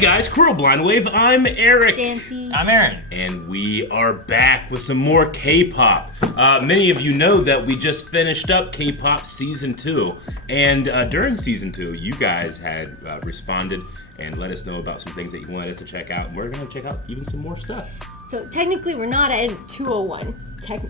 guys, Squirrel Blind Wave. I'm Eric. Janci. I'm Aaron. And we are back with some more K-pop. Many of you know that we just finished up K-pop Season 2. And during Season 2, you guys had responded and let us know about some things that you wanted us to check out. And we're going to check out even some more stuff. So technically we're not at 201,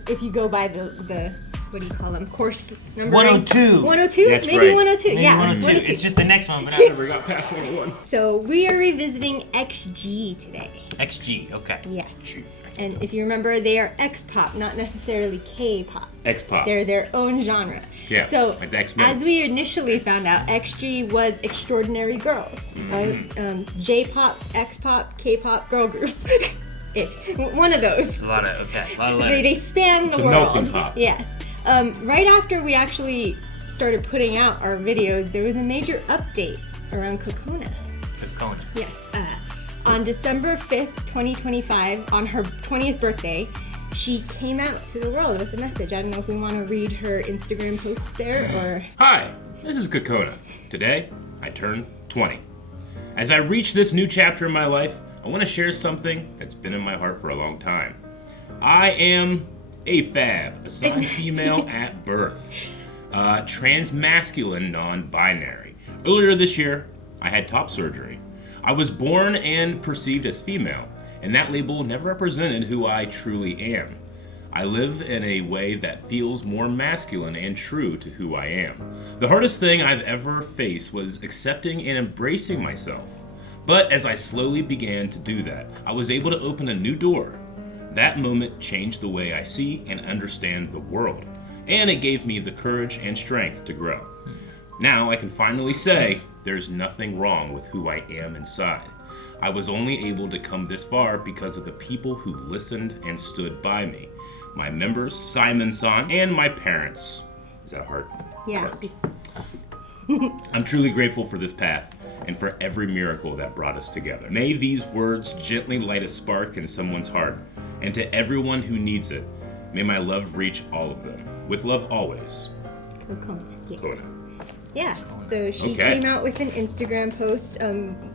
if you go by the what do you call them, course number? 102. 102? That's Maybe right. 102, Maybe yeah. 102. It's just the next one, but I never got past 101. So we are revisiting XG today. XG, okay. Yes. And if you remember, they are X-pop, not necessarily K-pop. X-pop. They're their own genre. Yeah, So, like the X-Men. as we initially found out, XG was Extraordinary Girls. J-pop, X-pop, K-pop girl group. One of those. A lot of letters. They span the It's a world. melting pot. Yes. Right after we actually started putting out our videos, there was a major update around Cocona. Cocona. Yes. On December 5th, 2025, on her 20th birthday, she came out to the world with a message. I don't know if we want to read her Instagram post there or... Hi, this is Cocona. Today, I turn 20. As I reach this new chapter in my life, I want to share something that's been in my heart for a long time. I am a fab, assigned female at birth, transmasculine non-binary. Earlier this year, I had top surgery. I was born and perceived as female, and that label never represented who I truly am. I live in a way that feels more masculine and true to who I am. The hardest thing I've ever faced was accepting and embracing myself. But as I slowly began to do that, I was able to open a new door. That moment changed the way I see and understand the world, and it gave me the courage and strength to grow. Now I can finally say there's nothing wrong with who I am inside. I was only able to come this far because of the people who listened and stood by me. My members, Simon-san, and my parents. Is that a heart? Yeah. Heart. I'm truly grateful for this path and for every miracle that brought us together. May these words gently light a spark in someone's heart, and to everyone who needs it, may my love reach all of them. With love always. Cocona. Yeah. Cocona. Yeah, so she Okay. came out with an Instagram post,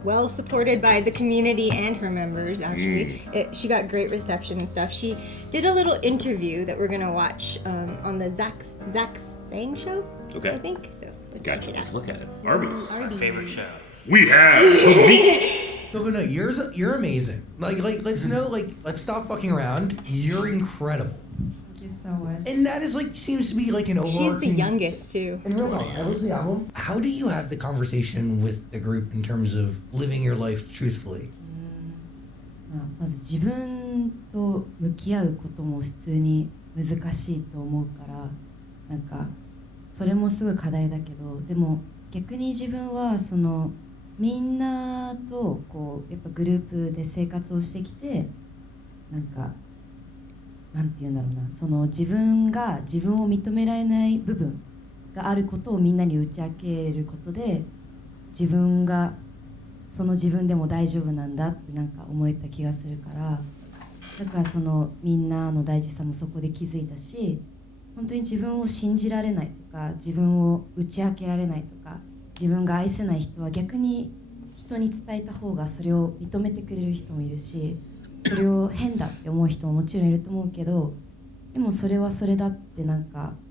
well supported by the community and her members, actually. She got great reception and stuff. She did a little interview that we're going to watch on the Zach Sang show, Okay. I think. So let's Gotcha. check it Let's out. look at it. Arby's. Arby's. Favorite show. We have the meats. No, you're amazing. Let's stop fucking around. You're incredible. Thank you so much. And that is seems to be an overarching... She's the youngest, too. And real talk, I listened to the album. How do you have the conversation with the group in terms of living your life truthfully? まず自分と向き合うことも普通に難しいと思うからそれもすごい課題だけどでも逆に自分はみんなとやっぱグループで生活をしてきてなんていうんだろうな自分が自分を認められない部分があることをみんなに打ち明けることで自分が自分でも大丈夫なんだって思えた気がするからだからみんなの大事さもそこで気づいたし本当に自分を信じられないとか自分を打ち明けられないとか自分が愛せない人は逆に人に伝えた方がそれを認めてくれる人もいるしそれを変だって思う人ももちろんいると思うけどでもそれはそれだって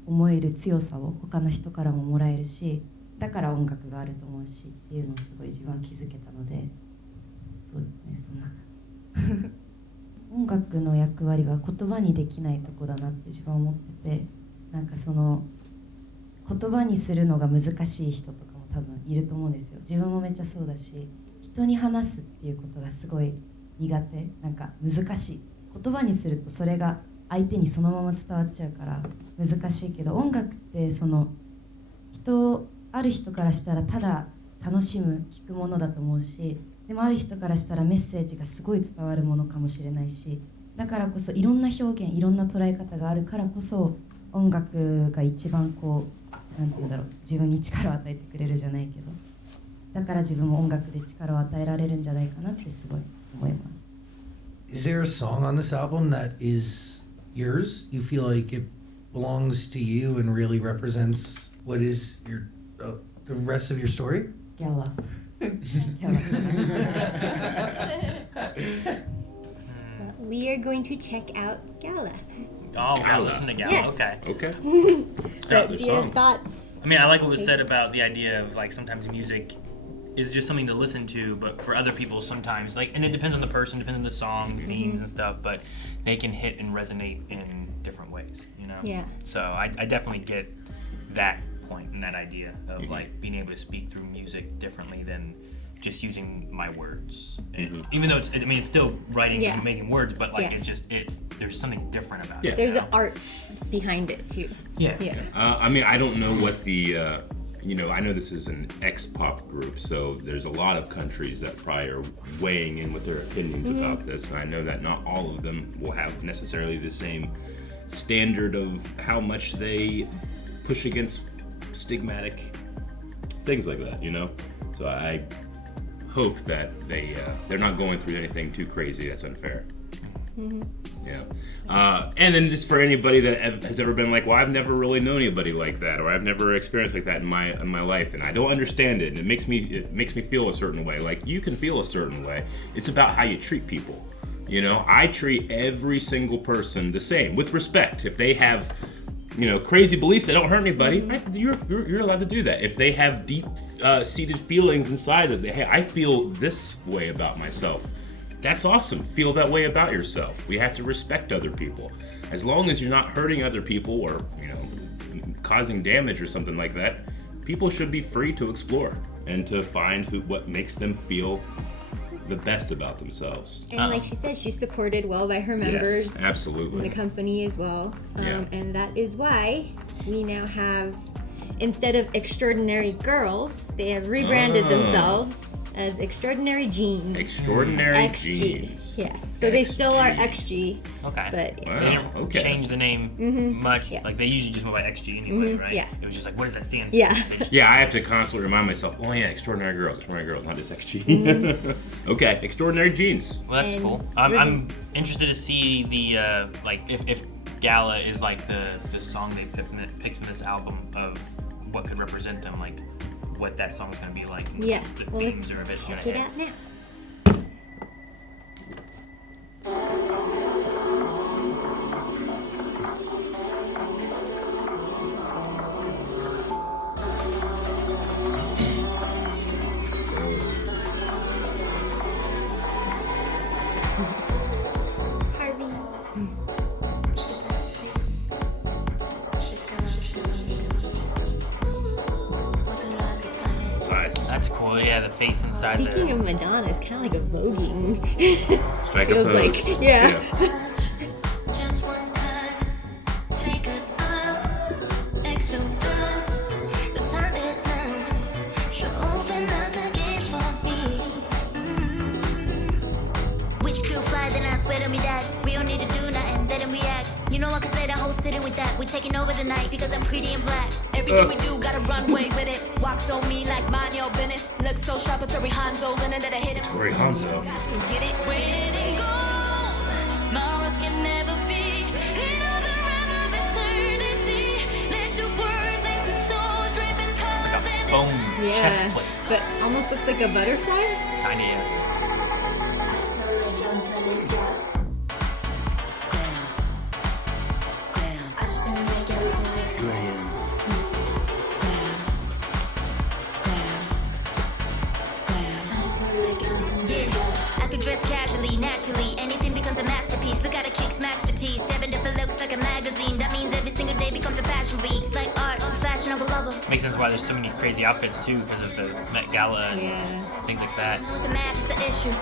思える強さを他の人からももらえるしだから音楽があると思うしっていうのをすごい自分は気づけたのでそうですねそんな感じ音楽の役割は言葉にできないとこだなって自分は思ってて言葉にするのが難しい人とかも多分いると思うんですよ自分もめっちゃそうだし人に話すっていうことがすごい苦手難しい言葉にするとそれが相手にそのまま伝わっちゃうから難しいけど音楽ってある人からしたらただ楽しむ聴くものだと思うしでもある人からしたらメッセージがすごい伝わるものかもしれないしだからこそいろんな表現いろんな捉え方があるからこそ音楽が一番なんていうんだろう自分に力を与えてくれるじゃないけどだから自分も音楽で力を与えられるんじゃないかなってすごい思います。Is there a song on this album that is yours? You feel like it belongs to you and really represents what is the rest of your story? Gala. are going to check out Gala. Oh, gotta listen to Gala. Yes. Okay. Okay. But their do you have song. thoughts? I mean, I like what was said about the idea of like sometimes music is just something to listen to, but for other people sometimes like, and it depends on the person, depends on the song, themes and stuff, but they can hit and resonate in different ways, you know? Yeah. So I definitely get that point and that idea of like being able to speak through music differently than just using my words. And even though it's still writing and making words, but like there's something different about it. There's an art behind it too. Yeah. I mean, I don't know what the, I know this is an ex-pop group, so there's a lot of countries that probably are weighing in with their opinions about this. And I know that not all of them will have necessarily the same standard of how much they push against stigmatic things like that, you know? So I hope that they're not going through anything too crazy that's unfair. Yeah. And then just for anybody that has ever been like, well, I've never really known anybody like that, or I've never experienced like that in my life, and I don't understand it, and it makes me feel a certain way. Like, you can feel a certain way. It's about how you treat people. You know, I treat every single person the same, with respect. If they have, crazy beliefs that don't hurt anybody, you're allowed to do that. If they have deep seated feelings inside of them, hey, I feel this way about myself. That's awesome. Feel that way about yourself. We have to respect other people. As long as you're not hurting other people or, causing damage or something like that, people should be free to explore and to find what makes them feel the best about themselves. And like she said, she's supported well by her members. Yes, absolutely. And the company as well. And that is why we now have, instead of Extraordinary Girls, they have rebranded themselves as Extraordinary Genes. Extraordinary XG. Genes. Yes. So they still are XG. Okay. But They didn't change the name much. Yeah. Like, they usually just go by XG anyway, right? Yeah. It was just like, what does that stand for? Yeah. Yeah, I have to constantly remind myself, oh yeah, Extraordinary Girls, not just XG. Okay, Extraordinary Genes. Well, that's And cool. I'm interested to see the, if Gala is like the song they picked from this album of what could represent them, like what that song's going to be like. Yeah. The Well, themes let's are a bit check gonna it hit. out now. Size. That's cool. Yeah, the face inside Speaking the. of Madonna, it's kind of like a voguing. Strike a Feels pose. like, yeah. Just one cut, take us up, exodus. The time is now. So open up the gates for me. Which could fly, then I swear to me that we don't need to do nothing, let them react. You know I can slay the whole city with that. We taking over the night because I'm pretty and black. Everything we do got a runway with it. Walks on me like mind your business. Look so sharp, it's Tori Hanzo, linen that I hit him. Tori Hanzo. Got to get it. Waiting in gold, my words can never be. In the realm of eternity, let your words and couture drip in colors and Bone chest Yeah. plate. But almost looks like a butterfly. Kind of, yeah. I can dress casually, naturally. Anything becomes a masterpiece. Look how the kicks match the teeth. 7 different looks like a magazine. That means every single day becomes a fashion week. It's like art, fashion of a lover. Makes sense why there's so many crazy outfits too because of the Met Gala and things like that. The match is the issue.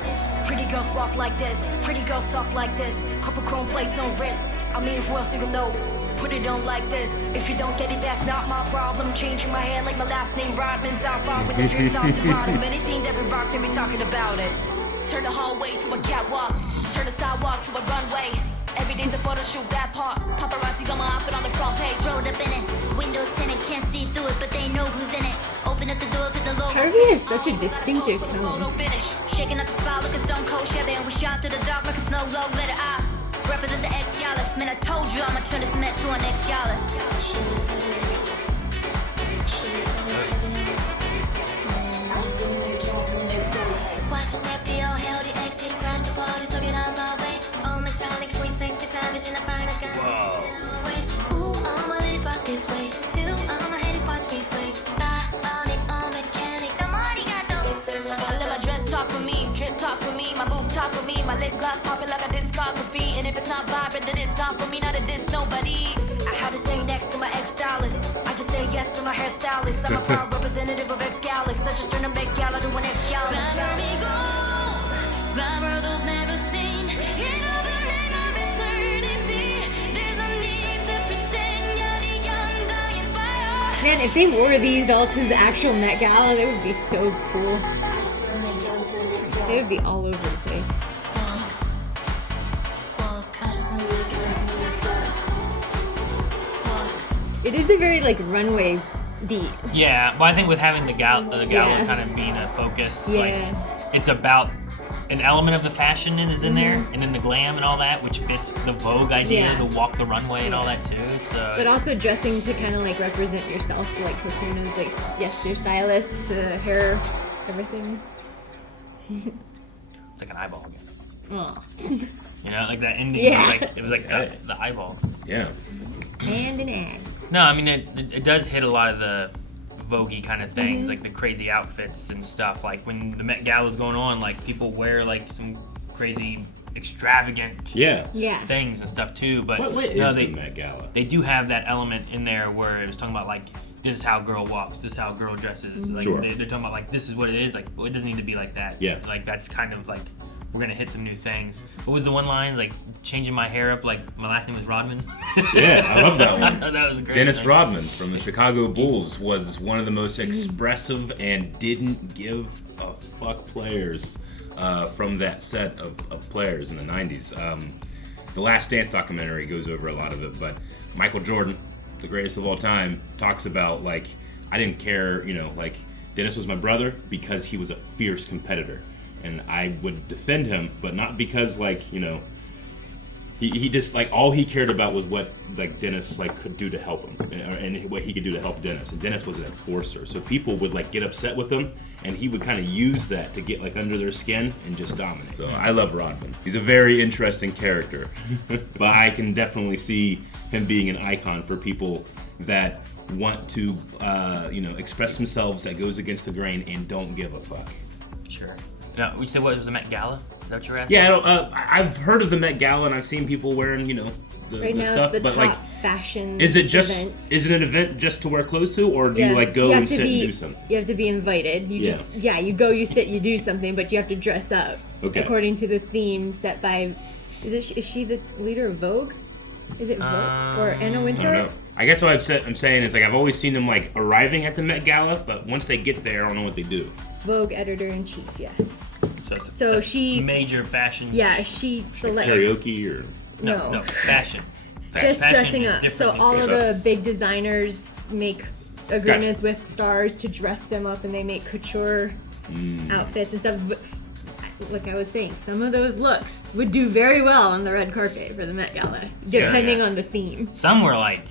Pretty girls walk like this, pretty girls talk like this. Couple chrome plates on wrist. I mean, who else do you know? Put it on like this. If you don't get it, that's not my problem. Changing my hair like my last name Rodman. Down far with the drip top to bottom. Anything that we rock, then we talking about it. Turn the hallway to a catwalk. Turn the sidewalk to a runway. Every day's a photo shoot, that part. Paparazzi got my outfit on the front page. Rolled up in it. Windows tinted, can't see through it, but they know who's in it. Open up the doors with the logo. Harvey has such a distinctive tone. Shaking up the spot like a stone cold Chevy, and we shot through the dark like a snow globe. Let it eye. Represent the X-Galax. Man, I told you I'ma turn this Met to an X-Gala. Watch us happy, all hell, the X, hit crash the party, so get out my way. All metallic this way. Two on my head is what's free slave. On it, on mechanic. Let my dress talk for me, drip talk for me, my booth talk for me, my lip gloss popping like a discography. And if it's not vibrant, then it's not for me, not a diss nobody. I had to say next to my ex-stylist. I just say yes to my hairstylist. I'm a proud representative of X-Galax. I just turn a big Gala to an X-Gala. Glamour me gold, glamour those never seen. In all the name of eternity, there's no need to pretend you're the undying fire. Man, if they wore these all to the actual Met Gala, they would be so cool. They would be all over the place. It is a very like runway beat. Yeah, but I think with having the gala Yeah. kind of being a focus, Yeah. like it's about an element of the fashion is in there, and then the glam and all that, which fits the Vogue idea Yeah. to walk the runway and all that too. So But also dressing to kind of like represent yourself, like Cocona's like, yes, your stylist, the hair, everything. it's like an eyeball again. Oh. You know, like that ending. Yeah. Like, it was like the eyeball. Yeah. And an ad. No, I mean it does hit a lot of the Vogue-y kind of things, like the crazy outfits and stuff. Like when the Met Gala is going on, like people wear like some crazy extravagant Yeah. Yeah. things and stuff too. But What is no, the Met Gala? they do have that element in there where it was talking about like this is how a girl walks, this is how a girl dresses. Like Sure. they're talking about like this is what it is. Like well, it doesn't need to be like that. Yeah. Like that's kind of like we're gonna hit some new things. What was the one line like changing my hair up like my last name was Rodman? Yeah, I love that one. That was great. Dennis Like, Rodman from the Chicago Bulls was one of the most expressive and didn't give a fuck players from that set of players in the 90s. The Last Dance documentary goes over a lot of it, but Michael Jordan, the greatest of all time, talks about like, I didn't care, you know, like Dennis was my brother because he was a fierce competitor. And I would defend him, but not because like, you know, he just like all he cared about was what like Dennis like could do to help him and what he could do to help Dennis. And Dennis was an enforcer, so people would like get upset with him, and he would kind of use that to get like under their skin and just dominate. So I love Rodman. He's a very interesting character, but I can definitely see him being an icon for people that want to you know, express themselves that goes against the grain and don't give a fuck. Sure. No, you said what was the Met Gala? Is that what you're asking? Yeah, I've heard of the Met Gala and I've seen people wearing, you know, the Right now stuff, it's the but top like, fashion is it just events. is it an event just to wear clothes to, or do you like go have and to sit be, and do something? You have to be invited. You just you go, you sit, you do something, but you have to dress up according to the theme set by. Is she the leader of Vogue? Is it Vogue or Anna Wintour? I don't know. I guess what I'm saying is like I've always seen them like arriving at the Met Gala, but once they get there, I don't know what they do. Vogue editor-in-chief, yeah. it's So a she major fashion. Yeah, she selects Karaoke or No, fashion. just Fashion dressing is up. different So than all of dress up. the big designers make agreements with stars to dress them up, and they make couture outfits and stuff. But like I was saying, some of those looks would do very well on the red carpet for the Met Gala, depending on the theme. Some were like,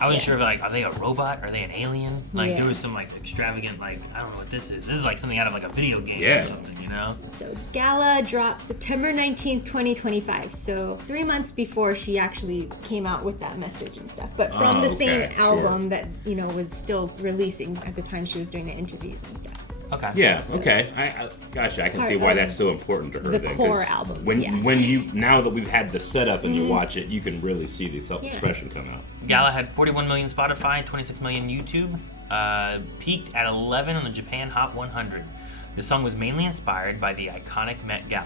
I wasn't sure if like, are they a robot? Are they an alien? Like Yeah. there was some like extravagant, like I don't know what this is. This is like something out of like a video game Yeah. or something, you know? So Gala dropped September 19th, 2025. So 3 months before she actually came out with that message and stuff. But from the same okay, sure. album that, you know, was still releasing at the time she was doing the interviews and stuff. Okay. yeah, okay. I gotcha. I can Part see why of that's so important to her. the then, core 'cause album, When yeah. when you now that we've had the setup and you watch it, you can really see the self-expression come out. Gala had 41 million Spotify, 26 million YouTube, peaked at 11 on the Japan Hot 100. The song was mainly inspired by the iconic Met Gala.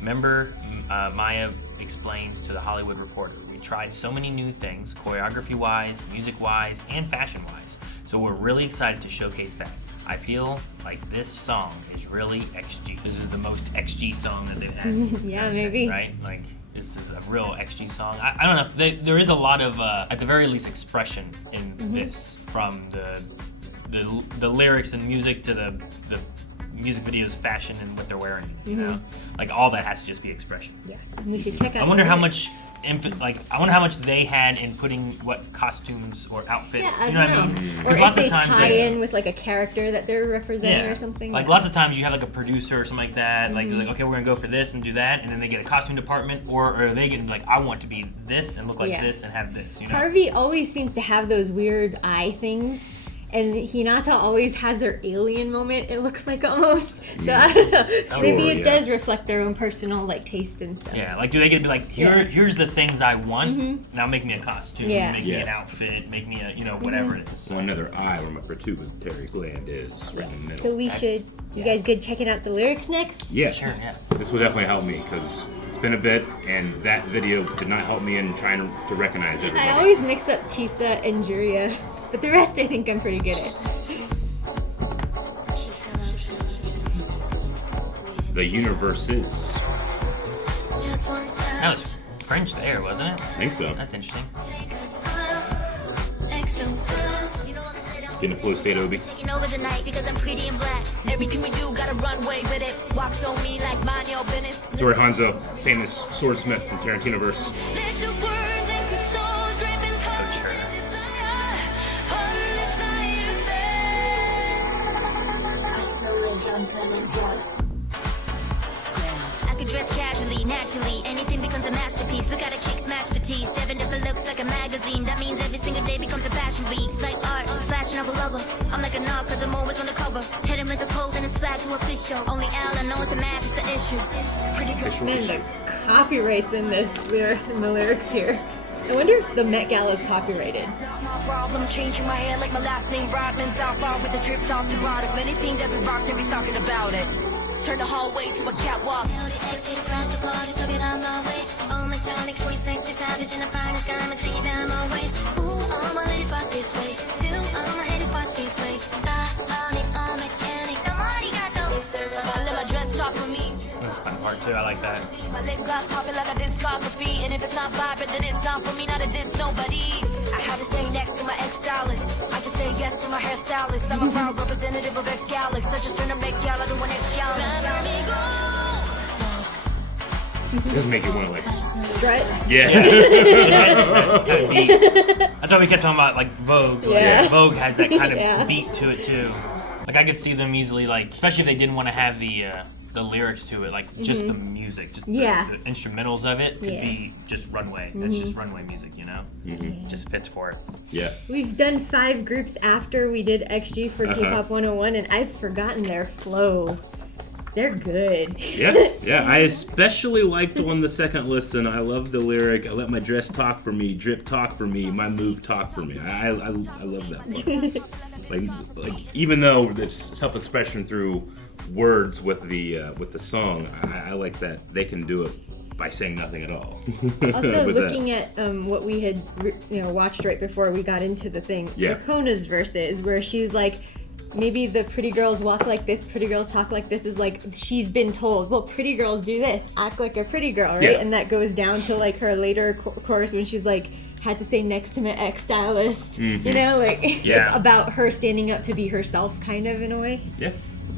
Member Maya explains to The Hollywood Reporter, "We tried so many new things, choreography-wise, music-wise, and fashion-wise, so we're really excited to showcase that. I feel like this song is really XG. This is the most XG song that they've had. Yeah, maybe. Right? Like, this is a real XG song. I don't know. There is a lot of, at the very least, expression in this, from the lyrics and music to the music videos, fashion, and what they're wearing. You know, like all that has to just be expression. Yeah, we should check out. I wonder how much. I wonder how much they had in putting what costumes or outfits. Yeah, you know what I mean? Or Because if they tie in with like a character that they're representing or something. Like lots of times you have like a producer or something like that. Like they're like, okay, we're gonna go for this and do that, and then they get a costume department, or are they getting like, I want to be this and look like this and have this. You know? Harvey always seems to have those weird eye things. And Hinata always has their alien moment, it looks like almost. So I don't know. Maybe it does reflect their own personal like taste and stuff. Yeah, like do they get to be like, here's the things I want. Now make me a costume, make me an outfit, make me a whatever it is. Well, another I remember too with Terry Gland is right in the middle. So we should. You guys good checking out the lyrics next? Yeah, sure. Yeah, this will definitely help me because it's been a bit, and that video did not help me in trying to recognize everybody. I always mix up Chisa and Juria. But the rest I think I'm pretty good at. The universe is. That was French there, wasn't it? I think so. That's interesting. Getting a flow state, Obi. Taking over the night because I'm pretty and black. Everything we do got a runway with it. Walks on me like mind your business. Tori Hanzo, famous swordsmith from Tarantinoverse. Let your words and controls drip and Sure. I could dress casually, naturally. Anything becomes a masterpiece. Look how the kicks match the teeth. 7 different looks like a magazine. That means every single day becomes a fashion week. It's like art, flashing up a lover. I'm like a knob cause I'm always on the cover. Hitting with the pose and it's swag to official. Only Alan knows the math is the issue. Pretty good. Man, the copyrights in the lyrics here. I wonder if the Met Gala is copyrighted. My problem, changing my hair like my last name Rodman's out far with the drip top to bottom. Anything that we rock, they be talking about it. Turn the hallway to a catwalk. Exit across the party, so get out my way. All metallics, voice sexy, savage in the finest garment, take it down my waist. Ooh, all my ladies walk this way. Two, all my haters watch me play. I need all mechanic. Nobody got those. I let my dress talk for me. That's a fun part too. I like that. My lip gloss popping like a discography. And if it's not vibrant, then it's not for me, not a diss, nobody. I had to say next to my ex-stylist. I just say yes to my hairstylist. I'm a proud representative of X-Galax. I just turned to make Gala to an X-Gala. Doesn't make you want to like. Struts. Yeah. That's why we kept talking about like Vogue. Like, Yeah. Vogue has that kind of Yeah. beat to it too. Like I could see them easily, like especially if they didn't want to have the lyrics to it, like just the music, just the instrumentals of it could be just runway. That's just runway music, you know. Just fits for it. Yeah. We've done 5 groups after we did XG for K-Pop 101, and I've forgotten their flow. They're good. Yeah. I especially liked on the second listen. I love the lyric. I let my dress talk for me, drip talk for me, my move talk for me. I love that one. like even though it's self-expression through words with the song, I like that they can do it by saying nothing at all. Also, looking at what we had watched right before we got into the thing, Cocona's verses, where she's like, maybe the pretty girls walk like this, pretty girls talk like this, is like she's been told, well, pretty girls do this, act like a pretty girl, right? And that goes down to like her later chorus when she's like, had to say next to my ex-stylist, you know, like it's about her standing up to be herself, kind of, in a way. Yeah.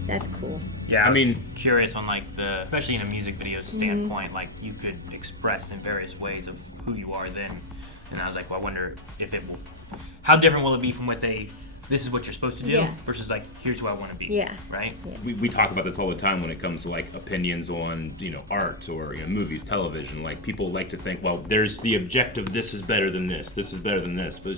That's cool. Yeah, I mean, curious on like especially in a music video standpoint, like you could express in various ways of who you are then, and I was like, well, I wonder if how different will it be from what this is what you're supposed to do versus like, here's who I want to be. Yeah. Right? Yeah. We talk about this all the time when it comes to like opinions on, art or movies, television. Like people like to think, well, there's the objective, this is better than this is better than this, but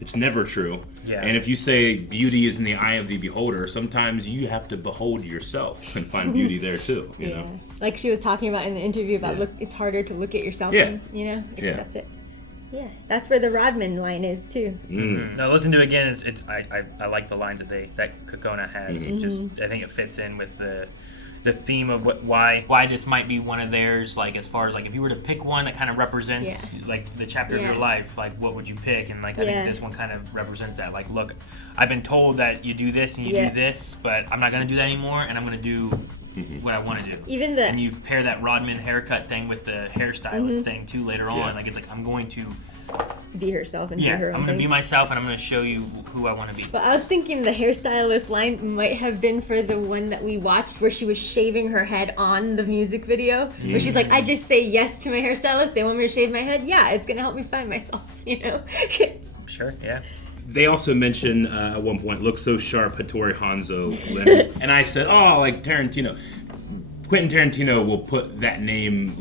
it's never true. Yeah. And if you say beauty is in the eye of the beholder, sometimes you have to behold yourself and find beauty there too, you know? Like she was talking about in the interview about it's harder to look at yourself and, accept it. Yeah, that's where the Rodman line is too. Now listen to it again. I like the lines that Cocona has. Just I think it fits in with the theme of why this might be one of theirs. Like as far as like if you were to pick one that kind of represents like the chapter of your life, like what would you pick? And like I think this one kind of represents that. Like look, I've been told that you do this and you do this, but I'm not gonna do that anymore, and I'm gonna do what I want to do. And you pair that Rodman haircut thing with the hairstylist thing too later on. Like it's like I'm going to be herself and do her own I'm gonna thing. be myself, and I'm gonna show you who I want to be. But I was thinking the hairstylist line might have been for the one that we watched where she was shaving her head on the music video. Where she's like, I just say yes to my hairstylist. They want me to shave my head. Yeah, it's going to help me find myself, you know? Sure, yeah. They also mentioned at one point, "Looks so sharp, Hattori Hanzo." Leonard. And I said, "Oh, like Tarantino." Quentin Tarantino will put that name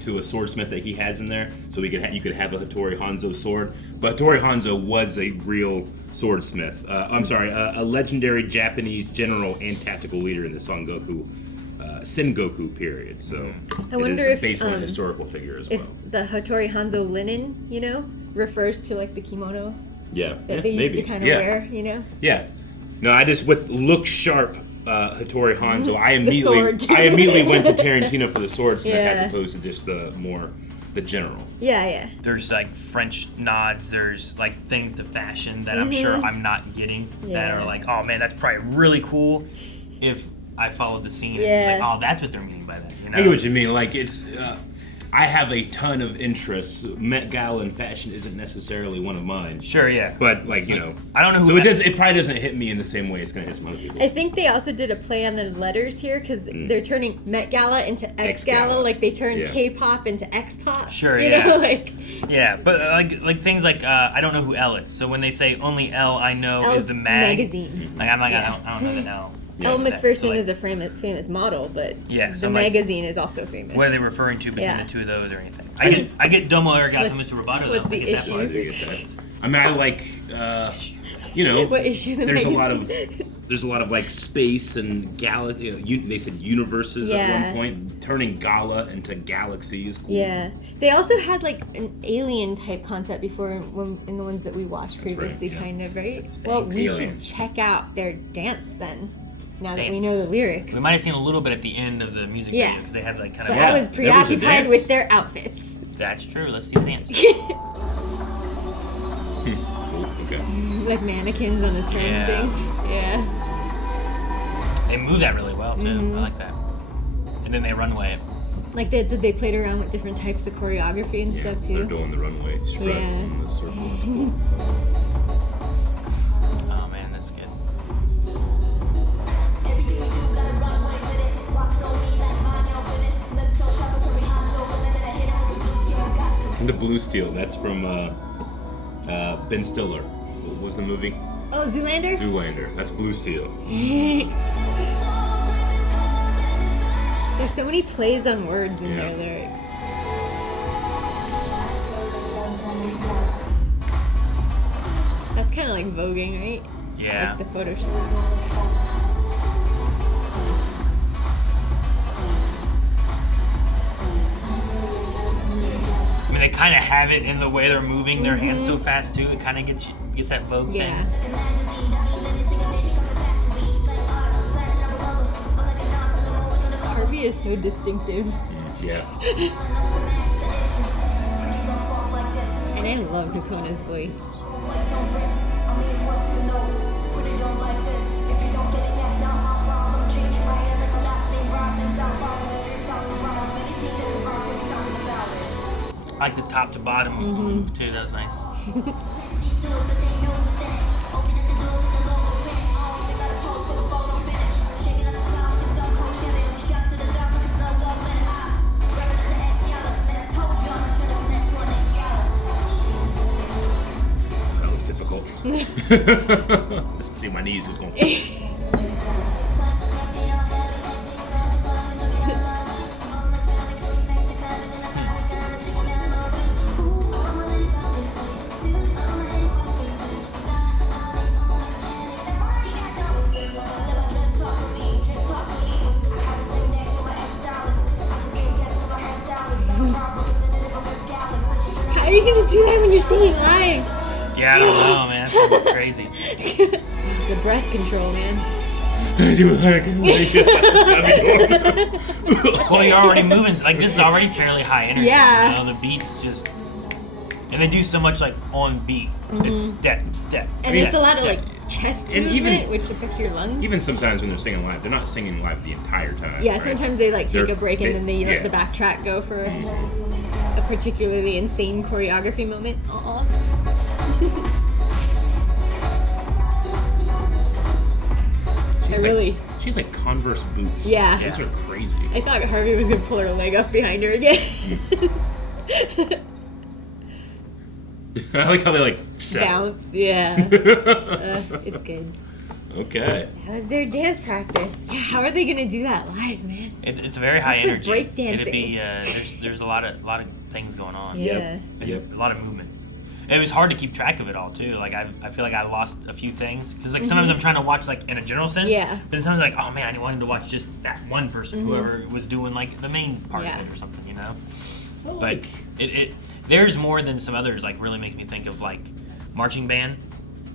to a swordsmith that he has in there, so you could have a Hattori Hanzo sword. But Hattori Hanzo was a real swordsmith. A legendary Japanese general and tactical leader in the Sengoku period. So I wonder it is if, based on a historical figure as if well. the Hattori Hanzo linen, you know, refers to like the kimono Yeah, that they used to kind of wear, you know? Yeah. No, I just with look sharp. Hattori Hanzo. I sword. immediately went to Tarantino for the swordsmith as Yeah. opposed to just the general. Yeah. There's like French nods, there's like things to fashion that I'm sure I'm not getting that Yeah. are like, oh man, that's probably really cool if I followed the scene and Yeah. like, oh, that's what they're meaning by that, you know? I get what you mean. Like it's, I have a ton of interests. Met Gala and fashion isn't necessarily one of mine. Sure, yeah. But like you know, I don't know who. so it probably doesn't hit me in the same way it's gonna hit some other people. I think they also did a play on the letters here because they're turning Met Gala into X Gala, X-Gala. like they turned Yeah. K-pop into X-pop. Sure, you yeah. know, like Yeah, but like things like I don't know who L is. So when they say only L I know L's is the magazine. Like I'm like Yeah. I don't know the L. Elle Yeah, McPherson so, like, is a famous model, but Yeah, the so, like, magazine is also famous. What are they referring to between Yeah. the two of those or anything? I get Domo Arigato Mr. Roboto though. what's I the get that issue? part. I do get that. I mean, I like, you know, What issue the there's a magazine? lot of like space and they said universes at Yeah. one point. Turning Gala into galaxy is cool. Yeah, they also had like an alien type concept before in the ones that we watched previously, right, yeah. kind of, right? Well, we should Aliens. check out their dance then. Now that we Dance. know the lyrics. We might have seen a little bit at the end of the music Yeah. video because they had like kind But of. I was there was a preoccupied dance. with their outfits. That's true. Let's see the dance. Cool. Okay. Like mannequins on a turn Yeah. thing. Yeah. They move that really well too. Mm-hmm. I like that. And then they run away. Like they said, they played around with different types of choreography and Yeah, stuff they're too. doing the runway strut Yeah. in the circle. It's cool. Oh man, that's good. And the Blue Steel, that's from Ben Stiller. What was the movie? Oh, Zoolander? Zoolander. That's Blue Steel. There's so many plays on words in Yeah. their lyrics. That's kind of like voguing, right? Yeah. Like the photo shoot. I mean, they kind of have it in the way they're moving their hands so fast too. It kind of gets that Vogue Yeah. thing. Harvey is so distinctive. Yeah. And I love Cocona's voice. I like the top to bottom move too. That was nice. That was difficult. See, my knees is going. How are you gonna do that when you're singing live? Yeah, I don't know, man. It's gonna be crazy. The breath control, man. Well, you're already moving. Like this is already fairly high energy. Yeah. You know, the beats just, and they do so much like on beat. It's step, step. And step, it's a lot of step. like chest And movement, even- which affects your lungs. Even sometimes when they're singing live, they're not singing live the entire time. Yeah, right? sometimes they like take They're- a break and then they let yeah. the backtrack go for a a particularly insane choreography moment. Aw. She's like Converse boots. Yeah. Those are crazy. I thought Harvey was gonna pull her leg up behind her again. I like how they like Bounce, yeah. It's good. Okay. That was their dance practice. Yeah, how are they gonna do that live, man? It's very high It's like energy. break dancing. It'd be there's a lot of things going on. Yeah. Yep. A lot of movement. And it was hard to keep track of it all too. Like I feel like I lost a few things because like sometimes I'm trying to watch like in a general sense. Yeah. But then sometimes like, oh man, I wanted to watch just that one person, whoever was doing like the main part of it or something, you know. But it there's more than some others. Like really makes me think of like marching band.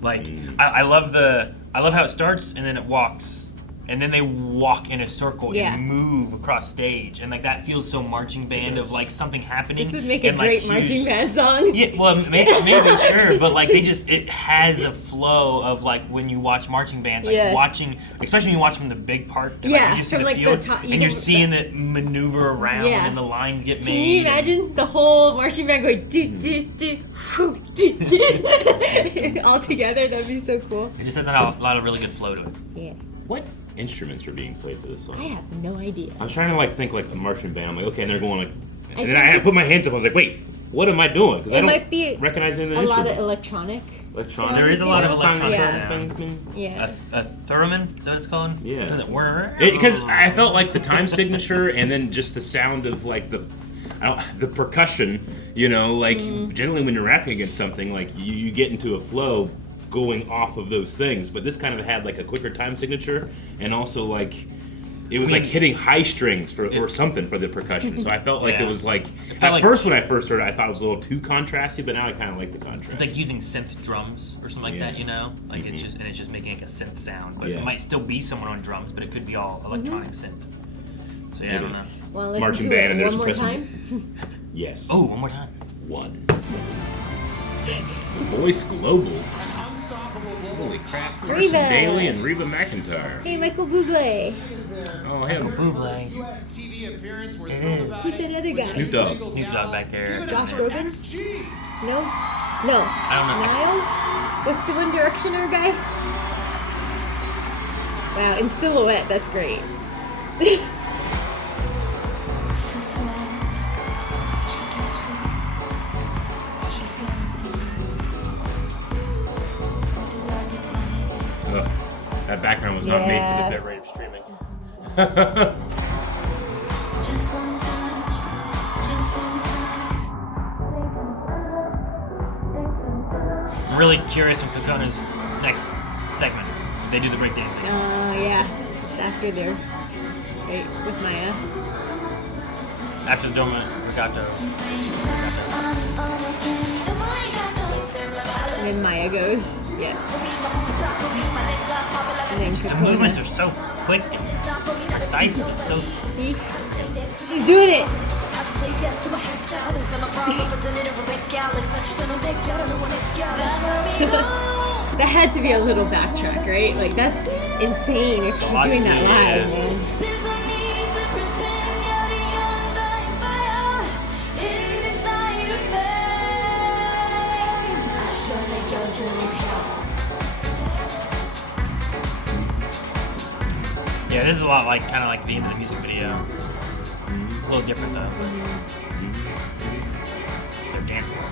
Like I love how it starts and then it walks. And then they walk in a circle and move across stage, and like that feels so marching band of like something happening. This would make a and, like, great marching band song. Yeah, well, maybe sure, but like it has a flow of like when you watch marching bands, like watching, especially when you watch from the big part, and, like, you just see from the like field, the top, and you're seeing it maneuver around, and the lines get made. Can you imagine the whole marching band going do do do, whoo, do do, all together? That'd be so cool. It just has a lot of really good flow to it. Yeah. What instruments are being played for this song? I have no idea. I was trying to like think like a marching band. I'm like, okay, and they're going like, and then I put my hands up. I was like, wait, what am I doing? Because I might be don't recognize any of the a lot instruments. of electronic. There is a lot of electronic sound. Yeah. A theremin, is that what it's called? Yeah. Because I felt like the time signature and then just the sound of like the percussion, you know, like generally when you're rapping against something, like you get into a flow going off of those things, but this kind of had like a quicker time signature and also like it was like hitting high strings or something for the percussion. So I felt like it was like at first when I first heard it, I thought it was a little too contrasty, but now I kind of like the contrast. It's like using synth drums or something like that, you know, like it's just making like a synth sound, but it might still be someone on drums, but it could be all electronic synth. So yeah, I don't know. Well, listen marching to band it and there's one more pressing. time. Yes. Oh, one more time. One. Voice Global. Holy crap. Carson Reba. Daly and Reba McEntire. Hey, Michael Bublé. Oh, hey. Bublé. Who's that other guy? Snoop Dogg. Snoop Dogg back there. Josh Groban? No? No. I don't know. Niall? What's the One Directioner guy? Wow, in silhouette, that's great. That background was not made for the bit rate of streaming. I'm really curious on Cocona's next segment. They do the breakdancing. Oh, yeah. It's after they're right with Maya. After the Doma Regato. And then Maya goes. Yeah. And then The Cocona. movements are so quick and precise and so She's doing it. That had to be a little backtrack, right? Like, that's insane if she's doing that live, man. yeah, this is a lot like kind of like the end of the music video. A little different though. Their dance floor.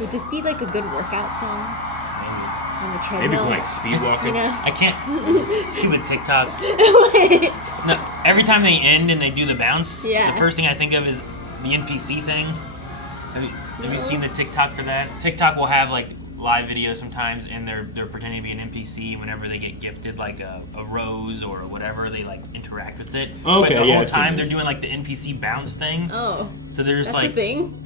Would this be like a good workout song? On the treadmill? Maybe for like speed walking. You know? I can't. Stupid TikTok. No, every time they end and they do the bounce, the first thing I think of is the NPC thing. Have you seen the TikTok for that? TikTok will have like live videos sometimes, and they're pretending to be an NPC whenever they get gifted like a rose or whatever. They like interact with it. Okay, but the whole I've seen time they're this. doing like the NPC bounce thing. Oh. So they're just That's like a thing?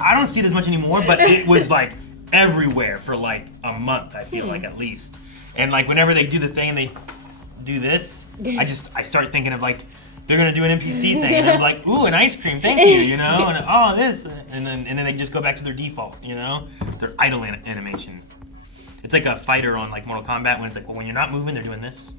I don't see it as much anymore, but it was like everywhere for like a month, I feel like at least. And like whenever they do the thing and they do this, I start thinking of like they're gonna do an NPC thing, and I'm like, ooh, an ice cream, thank you, you know, and oh this, and then they just go back to their default, you know, their idle animation. It's like a fighter on like Mortal Kombat when it's like, well, when you're not moving, they're doing this.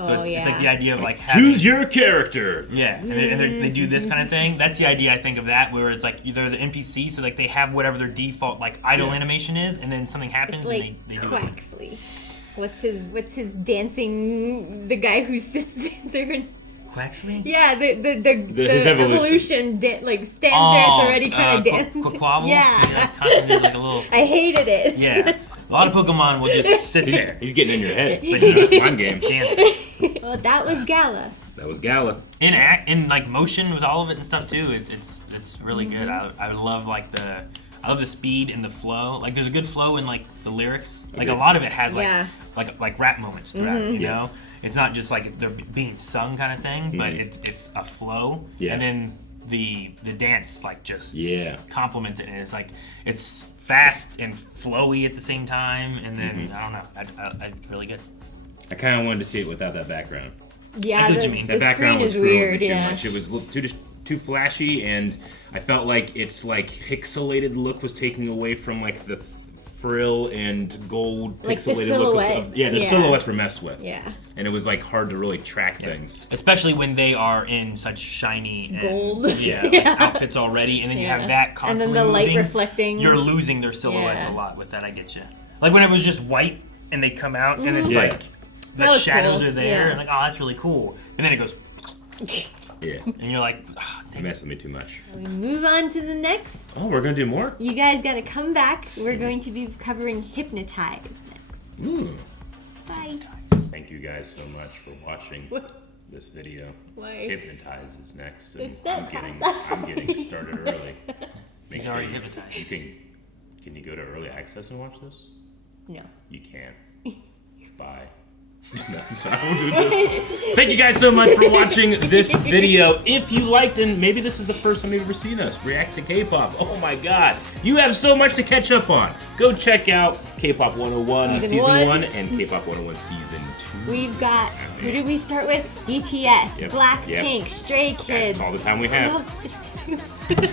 So it's like the idea of like choose your character. Yeah, and they do this kind of thing. That's the idea I think of that, where it's like they're the NPC, so like they have whatever their default like idle animation is, and then something happens It's like and they do it. Quaxley. What's his dancing? The guy who sits there. Quaxley? Yeah, the his evolution like stands there at the ready kind of dancing. Quaquaval? Yeah. Constantly like a little. I hated it. Yeah. A lot of Pokemon will just sit there. He's getting in your head. But he's slime game. Dancing. Well, that was Gala. That was Gala. In like motion with all of it and stuff too. It's really good. I love like I love the speed and the flow. Like there's a good flow in like the lyrics. Like a lot of it has like rap moments throughout. You know, it's not just like they're being sung kind of thing, but it's a flow. Yeah. And then the dance like just complements it, and it's like it's fast and flowy at the same time. And then I don't know, I really good. I kind of wanted to see it without that background. Yeah, I get what you mean. That the background screen was is screwing weird. me too Yeah. much. It was too flashy, and I felt like its like pixelated look was taking away from like the frill and gold Like the pixelated look silhouette. the silhouettes were messed with. Yeah. And it was like hard to really track things. Especially when they are in such shiny and, Gold. like, outfits already, and then you have that And constantly then the light moving. reflecting. You're losing their silhouettes Yeah. a lot with that. I get you. Like when it was just white and they come out and it's Yeah. like the That was shadows cool. are there, Yeah. and like, oh, that's really cool. And then it goes, Yeah. and you're like, oh, It messed with me too much. We move on to the next. Oh, we're gonna do more? You guys got to come back. We're going to be covering Hypnotize next. Ooh. Bye. Thank you guys so much for watching this video. Why? Hypnotize is next. And It's that I'm getting started early. Make He's already hypnotized. Can you go to early access and watch this? No. You can. Bye. No, I'm sorry. I won't do this. Thank you guys so much for watching this video. If you liked, and maybe this is the first time you've ever seen us react to K-pop, oh my god, you have so much to catch up on. Go check out K-pop 101 Season 1 and K-pop 101 Season 2. We've got, who did we start with? BTS, Yep. Blackpink, Stray Kids. That's all the time we have.